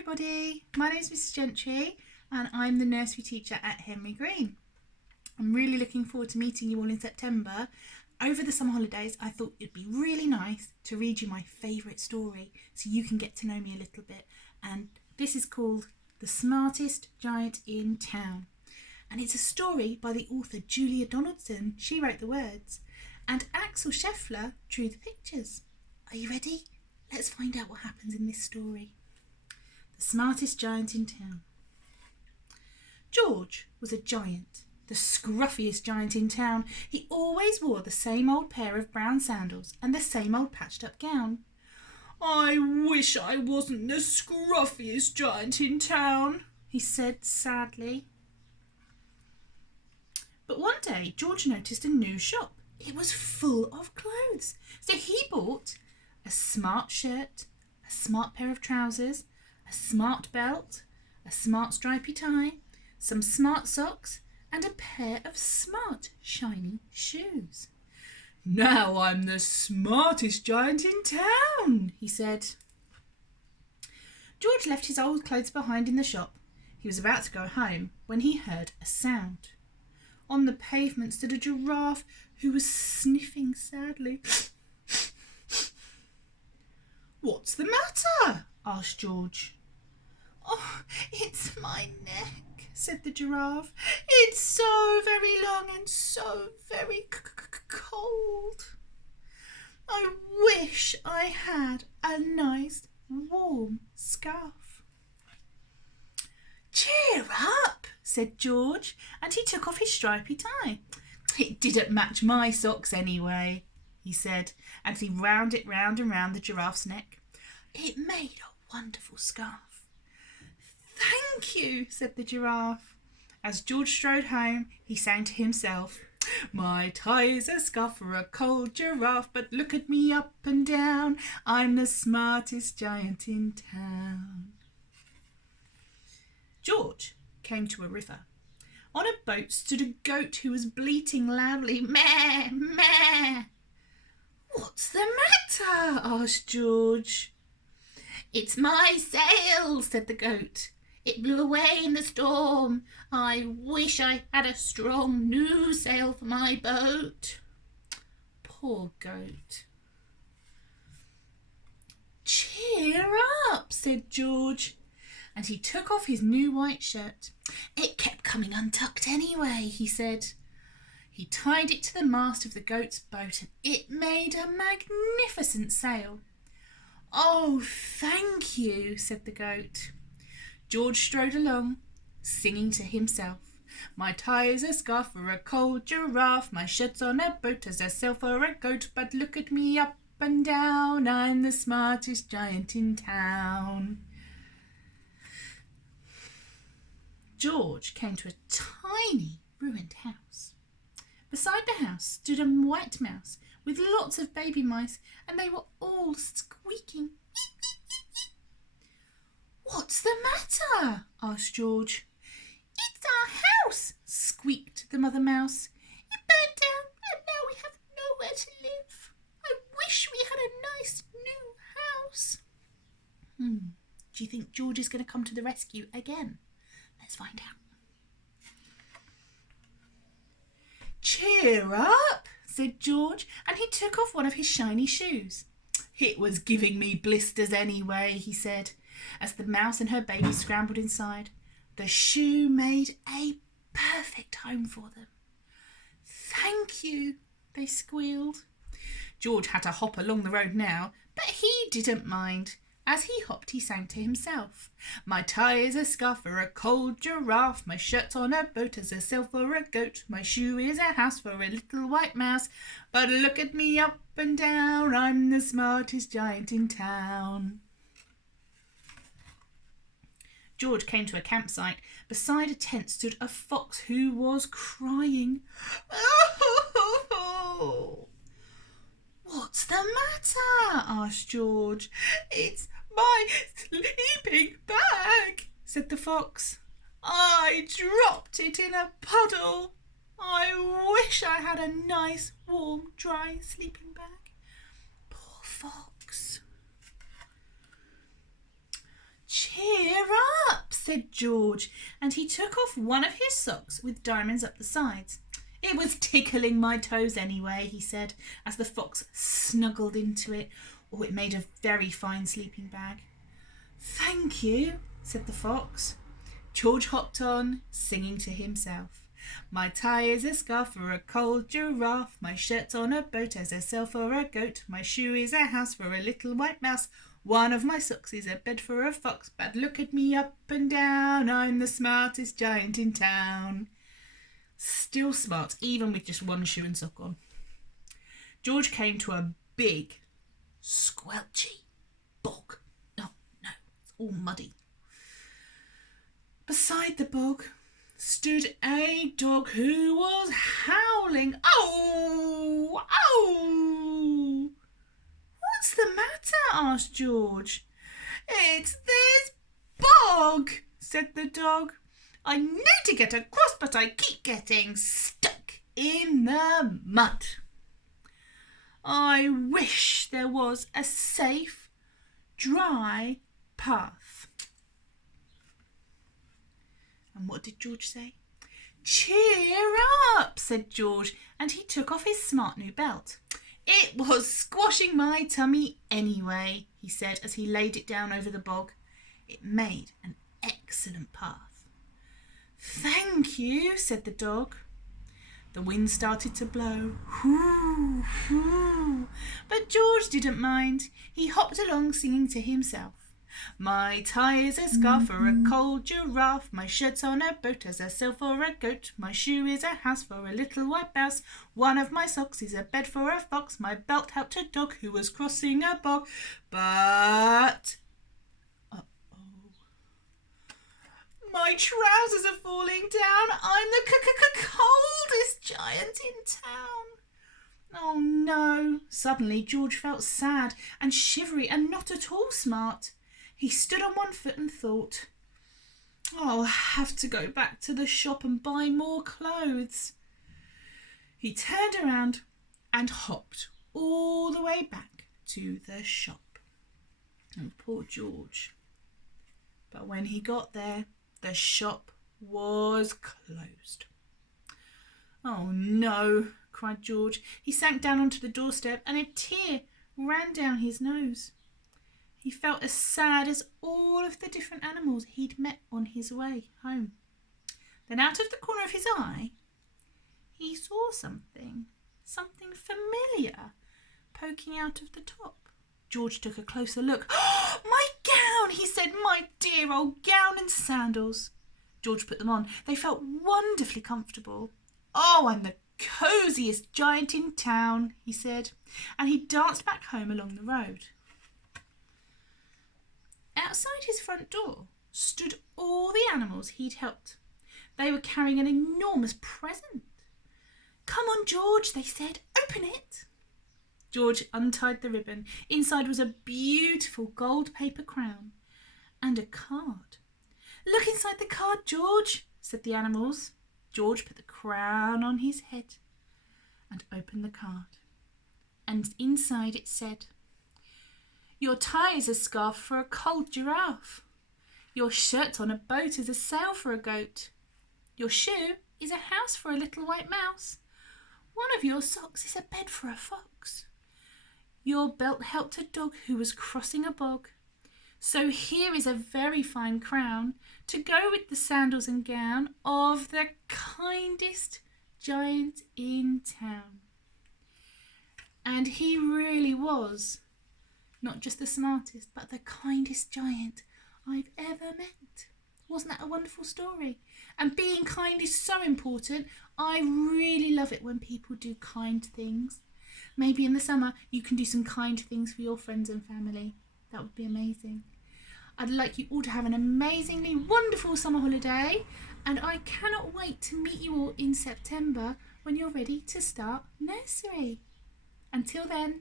everybody, my name is Mrs. Gentry and I'm the nursery teacher at Henry Green. I'm really looking forward to meeting you all in September. Over the summer holidays I thought it'd be really nice to read you my favourite story so you can get to know me a little bit, and this is called The Smartest Giant in Town, and it's a story by the author Julia Donaldson. She wrote the words and Axel Scheffler drew the pictures. Are you ready? Let's find out what happens in this story. The Smartest Giant in Town. George was a giant, the scruffiest giant in town. He always wore the same old pair of brown sandals and the same old patched up gown. "I wish I wasn't the scruffiest giant in town," he said sadly. But one day George noticed a new shop. It was full of clothes. So he bought a smart shirt, a smart pair of trousers, a smart belt, a smart stripy tie, some smart socks, and a pair of smart shiny shoes. "Now I'm the smartest giant in town," he said. George left his old clothes behind in the shop. He was about to go home when he heard a sound. On the pavement stood a giraffe who was sniffing sadly. "What's the matter?" asked George. "Oh, it's my neck," said the giraffe. "It's so very long and so very cold. I wish I had a nice warm scarf." "Cheer up," said George, and he took off his stripy tie. "It didn't match my socks anyway," he said, and he wound it round and round the giraffe's neck. It made a wonderful scarf. "Thank you," said the giraffe. As George strode home, he sang to himself, "My tie's a scarf for a cold giraffe, but look at me up and down, I'm the smartest giant in town." George came to a river. On a boat stood a goat who was bleating loudly, "Meh, meh." "What's the matter?" asked George. "It's my sail," said the goat. "It blew away in the storm. I wish I had a strong new sail for my boat." Poor goat. "Cheer up," said George, and he took off his new white shirt. "It kept coming untucked anyway," he said. He tied it to the mast of the goat's boat and it made a magnificent sail. "Oh, thank you," said the goat. George strode along, singing to himself, "My tie's a scarf for a cold giraffe, my shirt's on a boat as a sail for a goat, but look at me up and down, I'm the smartest giant in town." George came to a tiny ruined house. Beside the house stood a white mouse with lots of baby mice, and they were all squeaking. "What's the matter?" asked George. "It's our house," squeaked the mother mouse. "It burned down and now we have nowhere to live. I wish we had a nice new house." Do you think George is going to come to the rescue again? Let's find out. "Cheer up," said George, and he took off one of his shiny shoes. "It was giving me blisters anyway," he said, as the mouse and her baby scrambled inside. The shoe made a perfect home for them. "Thank you," they squealed. George had to hop along the road now, but he didn't mind. As he hopped, he sang to himself, "My tie is a scarf for a cold giraffe, my shirt's on a boat as a sail for a goat, my shoe is a house for a little white mouse, but look at me up and down, I'm the smartest giant in town." George came to a campsite. Beside a tent stood a fox who was crying. "Oh, what's the matter?" asked George. "It's my sleeping bag," said the fox. "I dropped it in a puddle. I wish I had a nice, warm, dry sleeping bag." Poor fox. "Cheer said George, and he took off one of his socks with diamonds up the sides. It was tickling my toes anyway, he said, as the fox snuggled into it. Oh, it made a very fine sleeping bag. Thank you, said the fox. George hopped on, singing to himself. My tie is a scarf for a cold giraffe. My shirt's on a boat as a sail for a goat. My shoe is a house for a little white mouse. One of my socks is a bed for a fox. But look at me up and down, I'm the smartest giant in town. Still smart, even with just one shoe and sock on. George came to a big, squelchy bog. Oh no, it's all muddy. Beside the bog stood a dog who was howling. Oh! Oh! What's the matter? Asked George. It's this bog, said the dog. I need to get across, but I keep getting stuck in the mud. I wish there was a safe, dry path. And what did George say? Cheer up, said George, and he took off his smart new belt. It was squashing my tummy anyway, he said as he laid it down over the bog. It made an excellent path. Thank you, said the dog. The wind started to blow. Whoo, whoo. But George didn't mind. He hopped along singing to himself. My tie is a scarf for a cold giraffe. My shirt's on a boat as a sail for a goat. My shoe is a house for a little white mouse. One of my socks is a bed for a fox. My belt helped a dog who was crossing a bog. But... my trousers are falling down. I'm the coldest giant in town. Oh no. Suddenly George felt sad and shivery and not at all smart. He stood on one foot and thought, I'll have to go back to the shop and buy more clothes. He turned around and hopped all the way back to the shop. And poor George. But when he got there, the shop was closed. Oh no, cried George. He sank down onto the doorstep and a tear ran down his nose. He felt as sad as all of the different animals he'd met on his way home. Then out of the corner of his eye, he saw something familiar poking out of the top. George took a closer look. Oh, my gown, he said, my dear old gown and sandals. George put them on. They felt wonderfully comfortable. Oh, I'm the cosiest giant in town, he said, and he danced back home along the road. Outside his front door stood all the animals he'd helped. They were carrying an enormous present. Come on, George, they said, open it. George untied the ribbon. Inside was a beautiful gold paper crown and a card. Look inside the card, George, said the animals. George put the crown on his head and opened the card. And inside it said, your tie is a scarf for a cold giraffe. Your shirt's on a boat as a sail for a goat. Your shoe is a house for a little white mouse. One of your socks is a bed for a fox. Your belt helped a dog who was crossing a bog. So here is a very fine crown to go with the sandals and gown of the kindest giant in town. And he really was not just the smartest, but the kindest giant I've ever met. Wasn't that a wonderful story? And being kind is so important. I really love it when people do kind things. Maybe in the summer you can do some kind things for your friends and family. That would be amazing. I'd like you all to have an amazingly wonderful summer holiday, and I cannot wait to meet you all in September when you're ready to start nursery. Until then,